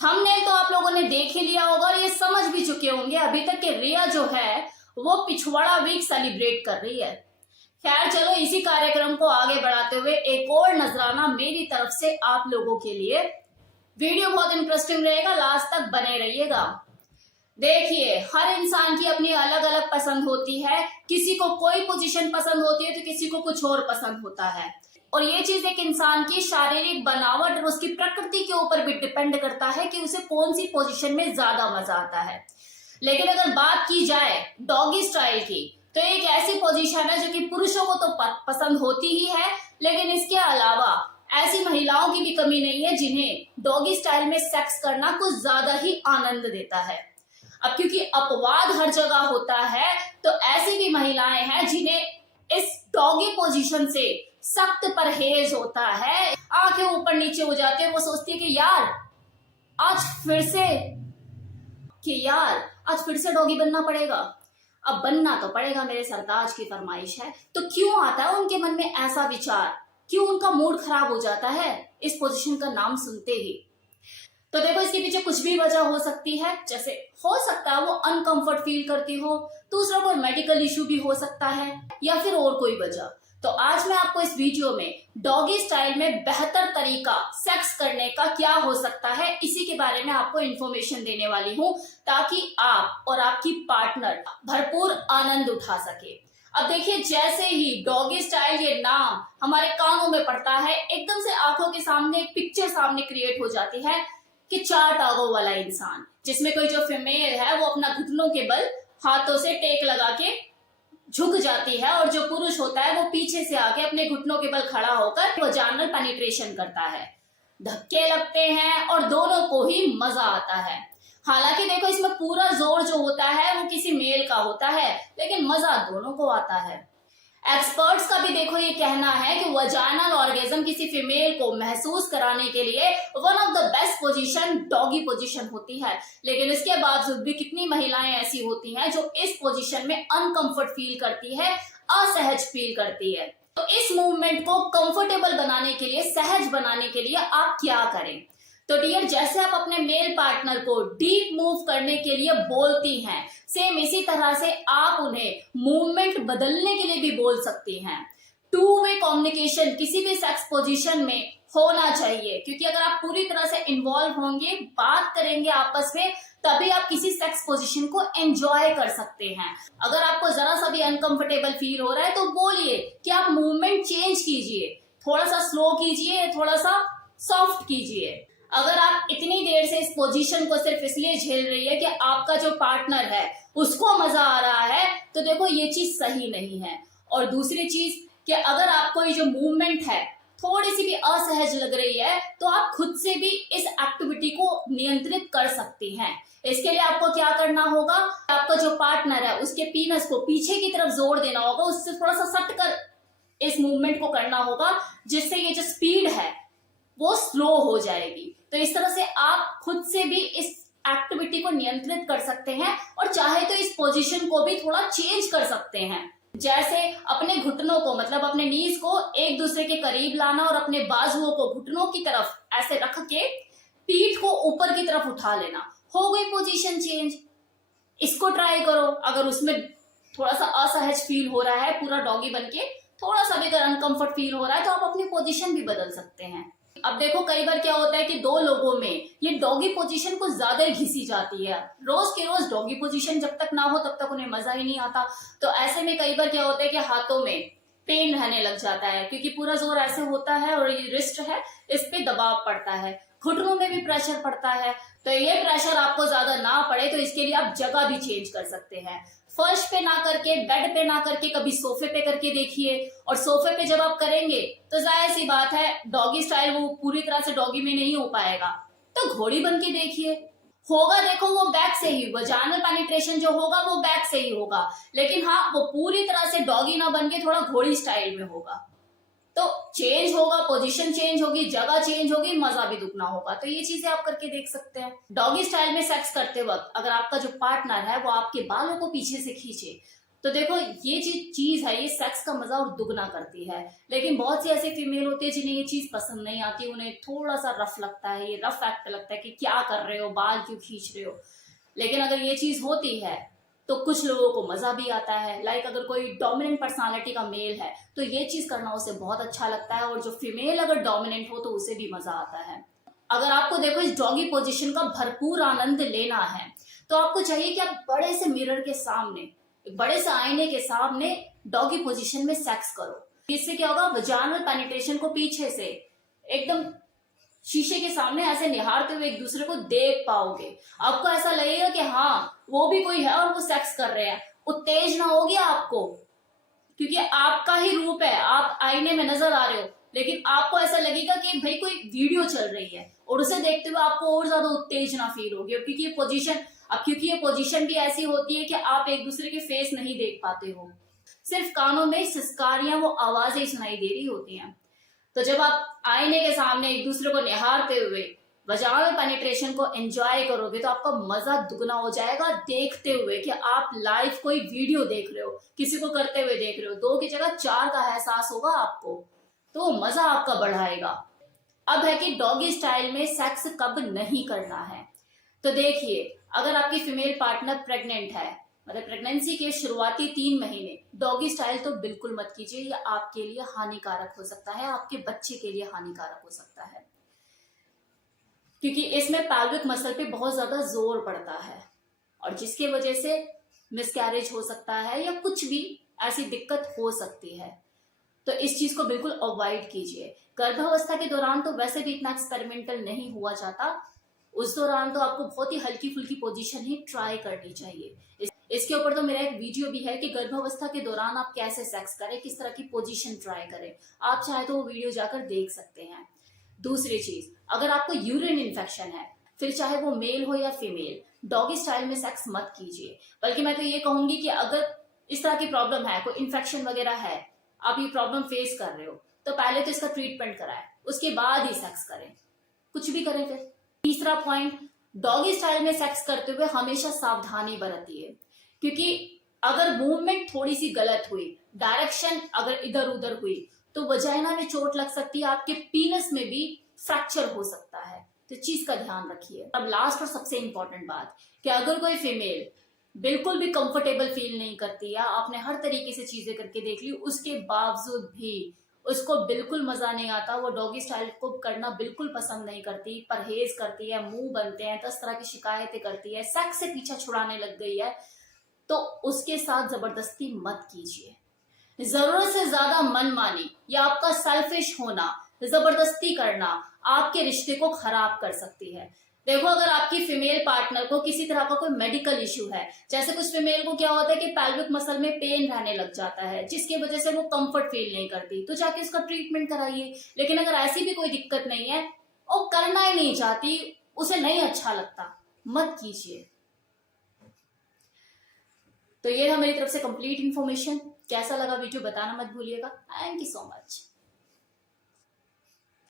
Thumbnail तो आप लोगों ने देख ही लिया होगा और ये समझ भी चुके होंगे अभी तक कि रिया जो है वो पिछवाड़ा वीक सेलिब्रेट कर रही है। खैर चलो, इसी कार्यक्रम को आगे बढ़ाते हुए एक और नजराना मेरी तरफ से आप लोगों के लिए। वीडियो बहुत इंटरेस्टिंग रहेगा, लास्ट तक बने रहिएगा। देखिए, हर इंसान की अपनी अलग अलग पसंद होती है। किसी को कोई पोजीशन पसंद होती है तो किसी को कुछ और पसंद होता है, और ये चीज एक इंसान की शारीरिक बनावट और उसकी प्रकृति के ऊपर भी डिपेंड करता है कि उसे कौन सी पोजीशन में ज्यादा मजा आता है। लेकिन अगर बात की जाए डॉगी स्टाइल की, तो एक ऐसी पोजीशन है जो कि पुरुषों को तो पसंद होती ही है, लेकिन इसके अलावा ऐसी महिलाओं की भी कमी नहीं है जिन्हें डॉगी स्टाइल में सेक्स करना कुछ ज्यादा ही आनंद देता है। अब क्योंकि अपवाद हर जगह होता है, तो ऐसी भी महिलाएं हैं जिन्हें इस डॉगी पोजीशन से सख्त परहेज होता है। आंखें ऊपर नीचे हो जाती है, वो सोचती है कि यार आज फिर से डॉगी बनना पड़ेगा। अब बनना तो पड़ेगा, मेरे सरताज की फरमाइश है। तो क्यों आता है उनके मन में ऐसा विचार, क्यों उनका मूड खराब हो जाता है इस पोजीशन का नाम सुनते ही? तो देखो, इसके पीछे कुछ भी वजह हो सकती है। जैसे हो सकता है वो अनकंफर्ट फील करती हो, दूसरा कोई मेडिकल इश्यू भी हो सकता है, या फिर और कोई वजह। तो आज मैं आपको इस वीडियो में डॉगी स्टाइल में बेहतर तरीका सेक्स करने का क्या हो सकता है, इसी के बारे में आपको इंफॉर्मेशन देने वाली हूँ, ताकि आप और आपकी पार्टनर भरपूर आनंद उठा सके। अब देखिए, जैसे ही डॉगी स्टाइल ये नाम हमारे कानों में पड़ता है, एकदम से आंखों के सामने एक पिक्चर सामने क्रिएट हो जाती है कि 4 टांगों वाला इंसान, जिसमें कोई जो फीमेल है वो अपना घुटनों के बल हाथों से टेक लगा के झुक जाती है, और जो पुरुष होता है वो पीछे से आके अपने घुटनों के बल खड़ा होकर वजाइनल पेनिट्रेशन करता है। धक्के लगते हैं और दोनों को ही मजा आता है। हालांकि देखो, इसमें पूरा जोर जो होता है वो किसी मेल का होता है, लेकिन मजा दोनों को आता है। एक्सपर्ट्स का भी देखो ये कहना है कि वजाइनल ऑर्गेज्म किसी फीमेल को महसूस कराने के लिए one of the best position doggy position होती है। लेकिन इसके बावजूद भी कितनी महिलाएं ऐसी होती हैं जो इस पोजीशन में अनकंफर्ट फील करती है, असहज फील करती है। तो इस मूवमेंट को कंफर्टेबल बनाने के लिए, सहज बनाने के लिए आप क्या करें? तो डियर, जैसे आप अपने मेल पार्टनर को डीप मूव करने के लिए बोलती हैं, सेम इसी तरह से आप उन्हें मूवमेंट बदलने के लिए भी बोल सकती हैं। 2 वे कम्युनिकेशन किसी भी सेक्स पोजीशन में होना चाहिए, क्योंकि अगर आप पूरी तरह से इन्वॉल्व होंगे, बात करेंगे आपस में, तभी आप किसी सेक्स पोजीशन को एंजॉय कर सकते हैं। अगर आपको जरा सा भी अनकंफर्टेबल फील हो रहा है तो बोलिए कि आप मूवमेंट चेंज कीजिए, थोड़ा सा स्लो कीजिए, थोड़ा सा सॉफ्ट कीजिए। अगर आप इतनी देर से इस पोजीशन को सिर्फ इसलिए झेल रही है कि आपका जो पार्टनर है उसको मजा आ रहा है, तो देखो ये चीज सही नहीं है। और दूसरी चीज कि अगर आपको ये जो मूवमेंट है थोड़ी सी भी असहज लग रही है, तो आप खुद से भी इस एक्टिविटी को नियंत्रित कर सकती हैं। इसके लिए आपको क्या करना होगा, आपका जो पार्टनर है उसके पीनस को पीछे की तरफ जोर देना होगा, उससे थोड़ा सा सट कर इस मूवमेंट को करना होगा, जिससे ये जो स्पीड है वो स्लो हो जाएगी। तो इस तरह से आप खुद से भी इस एक्टिविटी को नियंत्रित कर सकते हैं, और चाहे तो इस पोजीशन को भी थोड़ा चेंज कर सकते हैं। जैसे अपने घुटनों को, मतलब अपने नीज को एक दूसरे के करीब लाना और अपने बाजुओं को घुटनों की तरफ ऐसे रख के पीठ को ऊपर की तरफ उठा लेना, हो गई पोजीशन चेंज। इसको ट्राई करो। अगर उसमें थोड़ा सा असहज फील हो रहा है पूरा डॉगी बनके, थोड़ा सा भी अगर अनकंफर्ट फील हो रहा है, तो आप अपनी पोजीशन भी बदल सकते हैं। अब देखो, कई बार क्या होता है कि 2 लोगों में ये डॉगी पोजीशन कुछ ज्यादा घिसी जाती है। रोज के रोज डॉगी पोजीशन जब तक ना हो तब तक उन्हें मजा ही नहीं आता। तो ऐसे में कई बार क्या होता है कि हाथों में पेन रहने लग जाता है, क्योंकि पूरा जोर ऐसे होता है और ये रिस्ट है, इस पे दबाव पड़ता है, घुटनों में भी प्रेशर पड़ता है। तो ये प्रेशर आपको ज्यादा ना पड़े, तो इसके लिए आप जगह भी चेंज कर सकते हैं। फर्श पे ना करके, बेड पे ना करके, कभी सोफे पे करके देखिए। और सोफे पे जब आप करेंगे तो जाहिर सी बात है डॉगी स्टाइल वो पूरी तरह से डॉगी में नहीं हो पाएगा, तो घोड़ी बन के देखिए। होगा देखो वो बैक से ही, वजाइनल पेनिट्रेशन जो होगा वो बैक से ही होगा, लेकिन हाँ वो पूरी तरह से डॉगी ना बन के थोड़ा घोड़ी स्टाइल में होगा। तो चेंज होगा, पोजीशन चेंज होगी, जगह चेंज होगी, मजा भी दुगना होगा। तो ये चीजें आप करके देख सकते हैं। डॉगी स्टाइल में सेक्स करते वक्त अगर आपका जो पार्टनर है वो आपके बालों को पीछे से खींचे, तो देखो ये चीज है, ये सेक्स का मजा और दुगना करती है। लेकिन बहुत सी ऐसी फीमेल होती है जिन्हें ये चीज पसंद नहीं आती, उन्हें थोड़ा सा रफ लगता है, ये रफ एक्ट लगता है कि क्या कर रहे हो, बाल क्यों खींच रहे हो। लेकिन अगर ये चीज होती है तो कुछ लोगों को मजा भी आता है। लाइक अगर कोई डोमिनेंट पर्सनालिटी का मेल है तो ये चीज करना उसे बहुत अच्छा लगता है, और जो फीमेल अगर डोमिनेंट हो तो उसे भी मजा आता है। अगर आपको देखो इस डॉगी पोजीशन का भरपूर आनंद लेना है तो आपको चाहिए कि आप बड़े से मिरर के सामने, एक बड़े से आईने के सामने डॉगी पोजीशन में सेक्स करो। इससे क्या होगा, वजाइनल पेनिट्रेशन को पीछे से एकदम शीशे के सामने ऐसे निहारते हुए एक दूसरे को देख पाओगे। आपको ऐसा लगेगा कि हाँ वो भी कोई है और वो सेक्स कर रहे हैं। उत्तेजना होगी आपको, क्योंकि आपका ही रूप है, आप आईने में नजर आ रहे हो, लेकिन आपको ऐसा लगेगा कि भाई कोई वीडियो चल रही है, और उसे देखते हुए आपको और ज्यादा उत्तेजना फील होगी। और क्योंकि ये पोजीशन भी ऐसी होती है कि आप एक दूसरे के फेस नहीं देख पाते हो, सिर्फ कानों में सिसकारियां, वो आवाजें सुनाई दे रही होती हैं। तो जब आप आईने के सामने एक दूसरे को निहारते हुए वजाइनल पेनिट्रेशन को एंजॉय करोगे तो आपका मजा दुगना हो जाएगा, देखते हुए कि आप लाइव कोई वीडियो देख रहे हो, किसी को करते हुए देख रहे हो। 2 की जगह 4 का एहसास होगा आपको, तो मजा आपका बढ़ाएगा। अब है कि डॉगी स्टाइल में सेक्स कब नहीं करना है। तो देखिए, अगर आपकी फीमेल पार्टनर प्रेग्नेंट है, मतलब प्रेगनेंसी के शुरुआती 3 महीने, डॉगी स्टाइल तो बिल्कुल मत कीजिए। ये आपके लिए हानिकारक हो सकता है, आपके बच्चे के लिए हानिकारक हो सकता है, क्योंकि इसमें पैल्विक मसल पे बहुत ज्यादा जोर पड़ता है, और जिसकी वजह से मिसकैरेज हो सकता है या कुछ भी ऐसी दिक्कत हो सकती है। तो इस चीज को बिल्कुल अवॉइड कीजिए। गर्भावस्था के दौरान तो वैसे भी इतना एक्सपेरिमेंटल नहीं हुआ जाता, उस दौरान तो आपको बहुत ही हल्की फुल्की पोजीशन ही ट्राई करनी चाहिए। इसके ऊपर तो मेरा एक वीडियो भी है कि गर्भावस्था के दौरान आप कैसे सेक्स करें, किस तरह की पोजीशन ट्राई करें। आप चाहे तो वो वीडियो जाकर देख सकते हैं। दूसरी चीज, अगर आपको यूरिन इन्फेक्शन है, फिर चाहे वो मेल हो या फीमेल, डॉगी स्टाइल में सेक्स मत कीजिए। बल्कि मैं तो ये कहूंगी कि अगर इस तरह की प्रॉब्लम है, कोई इन्फेक्शन वगैरह है, आप ये प्रॉब्लम फेस कर रहे हो, तो पहले तो इसका ट्रीटमेंट कराएं, उसके बाद ही सेक्स करें, कुछ भी करें फिर। तीसरा पॉइंट, डॉगी स्टाइल में सेक्स करते हुए हमेशा सावधानी बरतिए, क्योंकि अगर मूवमेंट थोड़ी सी गलत हुई, डायरेक्शन अगर इधर उधर हुई, तो वजाइना में चोट लग सकती है, आपके पीनस में भी फ्रैक्चर हो सकता है। तो चीज का ध्यान रखिए। अब लास्ट और सबसे इंपॉर्टेंट बात, कि अगर कोई फीमेल बिल्कुल भी कंफर्टेबल फील नहीं करती, या आपने हर तरीके से चीजें करके देख ली, उसके बावजूद भी उसको बिल्कुल मजा नहीं आता, वो डॉगी स्टाइल को करना बिल्कुल पसंद नहीं करती, परहेज करती है, मुंह बनते हैं, 10 तरह की शिकायतें करती है, सेक्स से पीछा छुड़ाने लग गई है, तो उसके साथ जबरदस्ती मत कीजिए। जरूरत से ज्यादा मनमानी या आपका सेल्फिश होना, जबरदस्ती करना आपके रिश्ते को खराब कर सकती है। देखो, अगर आपकी फीमेल पार्टनर को किसी तरह का कोई मेडिकल इश्यू है, जैसे कुछ फीमेल को क्या होता है कि पैल्विक मसल में पेन रहने लग जाता है, जिसकी वजह से वो कंफर्ट फील नहीं करती, तो जाके उसका ट्रीटमेंट कराइए। लेकिन अगर ऐसी भी कोई दिक्कत नहीं है, वो करना ही नहीं चाहती, उसे नहीं अच्छा लगता, मत कीजिए। तो ये था मेरी तरफ से कंप्लीट इन्फॉर्मेशन। कैसा लगा वीडियो बताना मत भूलिएगा। Thank you so much.